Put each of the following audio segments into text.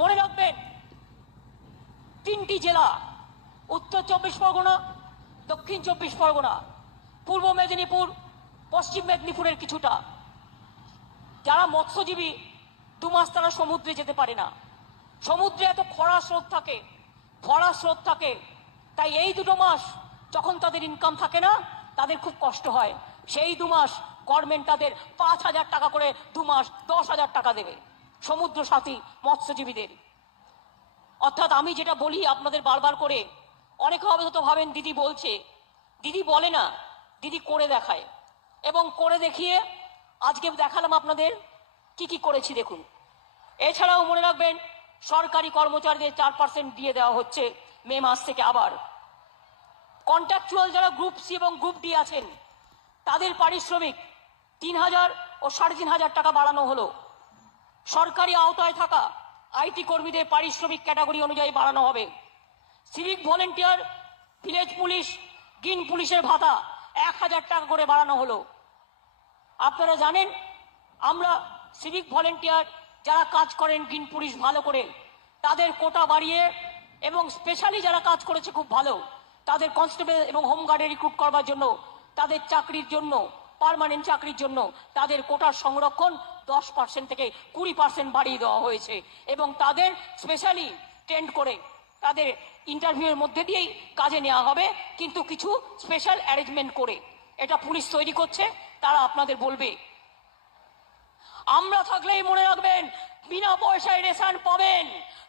মনে রাখবেন, তিনটি জেলা, উত্তর 24 পরগনা, দক্ষিণ 24 পরগনা, পূর্ব মেদিনীপুর, পশ্চিম মেদিনীপুরের কিছুটা, যারা মৎস্যজীবী 2 মাস তারা সমুদ্রে যেতে পারে না। সমুদ্রে এত খরা স্রোত থাকে, ভরা স্রোত থাকে, তাই এই 2 মাস যখন তাদের ইনকাম থাকে না, তাদের খুব কষ্ট হয়। সেই 2 মাস গভর্নমেন্ট তাদের 5,000 টাকা করে 2 মাস 10,000 টাকা দেবে সমুদ্র সাথী মৎস্যজীবীদের। অর্থাৎ আমি যেটা বলি আপনাদের বারবার করে, অনেকে হয়তো ভাবেন দিদি বলছে, দিদি বলে না, দিদি করে দেখায়, এবং করে দেখিয়ে আজকে দেখালাম আপনাদের কি কি করেছি দেখুন। এছাড়াও মনে রাখবেন, সরকারি কর্মচারীদের 4% দিয়ে দেওয়া হচ্ছে মে মাস থেকে। আবার কন্ট্রাকচুয়াল যারা গ্রুপ সি এবং গ্রুপ ডি আছেন, তাদের পারিশ্রমিক 3,000 ও 3,500 টাকা বাড়ানো হলো। সরকারি আওতায় থাকা আইটি কর্মীদের পারিশ্রমিক ক্যাটাগরি অনুযায়ী বাড়ানো হবে। Civic volunteer, village police, green পুলিশের ভাতা 1,000 টাকা করে বাড়ানো হলো। আপনারা জানেন, আমরা সিভিক ভলেন্টিয়ার যারা কাজ করেন গ্রিন পুলিশ ভালো করে, তাদের কোটা বাড়িয়ে, এবং স্পেশালি যারা কাজ করেছে খুব ভালো, তাদের কনস্টেবল এবং হোমগার্ডে রিক্রুট করবার জন্য, তাদের চাকরির জন্য, পার্মানেন্ট চাকরির জন্য তাদের কোটার সংরক্ষণ 10% থেকে 20% বাড়িয়ে দেওয়া হয়েছে, এবং তাদের স্পেশালি ট্রেন্ড করে তাদের ইন্টারভিউয়ের মধ্যে দিয়েই কাজে নেওয়া হবে, কিন্তু কিছু স্পেশাল অ্যারেঞ্জমেন্ট করে। এটা পুলিশ তৈরি করছে, তারা আপনাদের বলবে। আমরা থাকলেই মনে রাখবেন, বিনা পয়সায় রেশন পাবেন,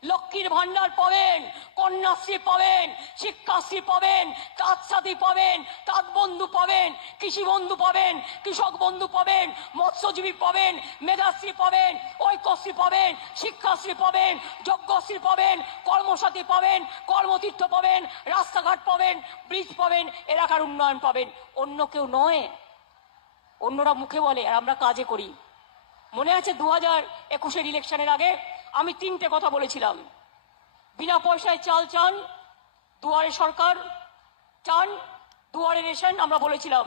লক্ষ্মীর ভান্ডার পাবেন, কন্যাশ্রী পাবেন, শিক্ষাশ্রী পাবেন, তাঁত সাথী পাবেন, তাঁত বন্ধু পাবেন, কৃষি বন্ধু পাবেন, কৃষক বন্ধু পাবেন, মৎস্যজীবী পাবেন, মেধাশ্রী পাবেন, ঐক্যশ্রী পাবেন, শিক্ষাশ্রী পাবেন, যজ্ঞশ্রী পাবেন, কর্মসাথী পাবেন, কর্মতীর্থ পাবেন, রাস্তাঘাট পাবেন, ব্রিজ পাবেন, এলাকার উন্নয়ন পাবেন। অন্য কেউ নয়, অন্যরা মুখে বলে আর আমরা কাজে করি। মনে আছে 2021-এর ইলেকশনের আগে আমি 3টে কথা বলেছিলাম। বিনা পয়সায় চাল চান, দুয়ারে সরকার চান, দুয়ারে রেশন। আমরা বলেছিলাম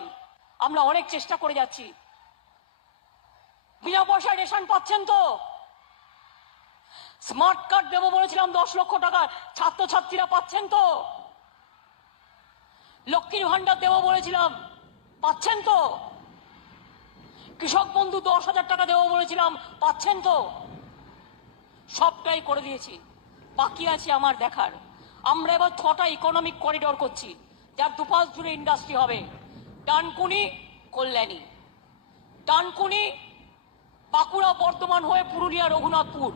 আমরা অনেক চেষ্টা করে যাচ্ছি। বিনা পয়সায় রেশন পাচ্ছেন তো? স্মার্ট কার্ড দেবো বলেছিলাম 10 লক্ষ টাকা, ছাত্রছাত্রীরা পাচ্ছেন তো? লক্ষ্মীর ভান্ডার দেবো বলেছিলাম, পাচ্ছেন তো? কৃষক বন্ধু 10,000 টাকা দেবো বলেছিলাম, পাচ্ছেন তো? সবটাই করে দিয়েছি। বাকি আছে আমার দেখার। আমরা এবার 6টা ইকোনমিক করিডোর করছি, যার দুপাশ জুড়ে ইন্ডাস্ট্রি হবে। ডানকুনি, কল্যাণী, ডানকুনি, বাঁকুড়া, বর্ধমান হয়ে পুরুলিয়া, রঘুনাথপুর।